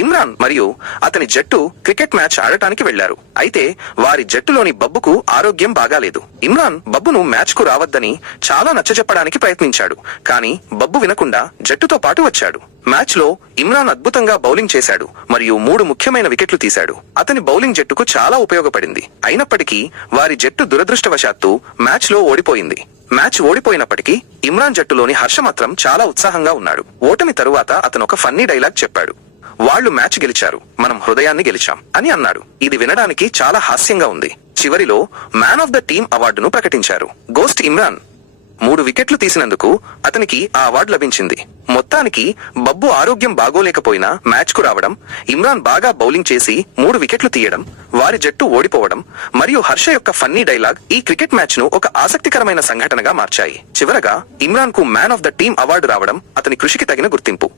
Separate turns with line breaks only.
ఇమ్రాన్ మరియు అతని జట్టు క్రికెట్ మ్యాచ్ ఆడటానికి వెళ్ళారు అయితే వారి జట్టులోని బబ్బుకు ఆరోగ్యం బాగాలేదు. ఇమ్రాన్ బబ్బును మ్యాచ్కు రావద్దని చాలా నచ్చజెప్పడానికి ప్రయత్నించాడు. కానీ బబ్బు వినకుండా జట్టుతో పాటు వచ్చాడు. మ్యాచ్లో ఇమ్రాన్ అద్భుతంగా బౌలింగ్ చేశాడు మరియు మూడు ముఖ్యమైన వికెట్లు తీశాడు. అతని బౌలింగ్ జట్టుకు చాలా ఉపయోగపడింది. అయినప్పటికీ వారి జట్టు దురదృష్టవశాత్తు మ్యాచ్లో ఓడిపోయింది. మ్యాచ్ ఓడిపోయినప్పటికీ ఇమ్రాన్ జట్టులోని హర్ష మాత్రం చాలా ఉత్సాహంగా ఉన్నాడు. ఓటమి తరువాత అతను ఒక ఫన్నీ డైలాగ్ చెప్పాడు. వాళ్ళు మ్యాచ్ గెలిచారు. మనం హృదయాన్ని గెలిచాం అని అన్నాడు. ఇది వినడానికి చాలా హాస్యంగా ఉంది. చివరిలో మ్యాన్ ఆఫ్ ద టీమ్ అవార్డును ప్రకటించారు. గోస్ట్ ఇమ్రాన్ మూడు వికెట్లు తీసినందుకు అతనికి ఆ అవార్డు లభించింది. మొత్తానికి బబ్బు ఆరోగ్యం బాగోలేకపోయినా మ్యాచ్కు రావడం ఇమ్రాన్ బాగా బౌలింగ్ చేసి మూడు వికెట్లు తీయడం వారి జట్టు ఓడిపోవడం మరియు హర్ష యొక్క ఫన్నీ డైలాగ్ ఈ క్రికెట్ మ్యాచ్ను ఒక ఆసక్తికరమైన సంఘటనగా మార్చాయి. చివరగా ఇమ్రాన్కు man of the team award రావడం అతని కృషికి తగిన గుర్తింపు.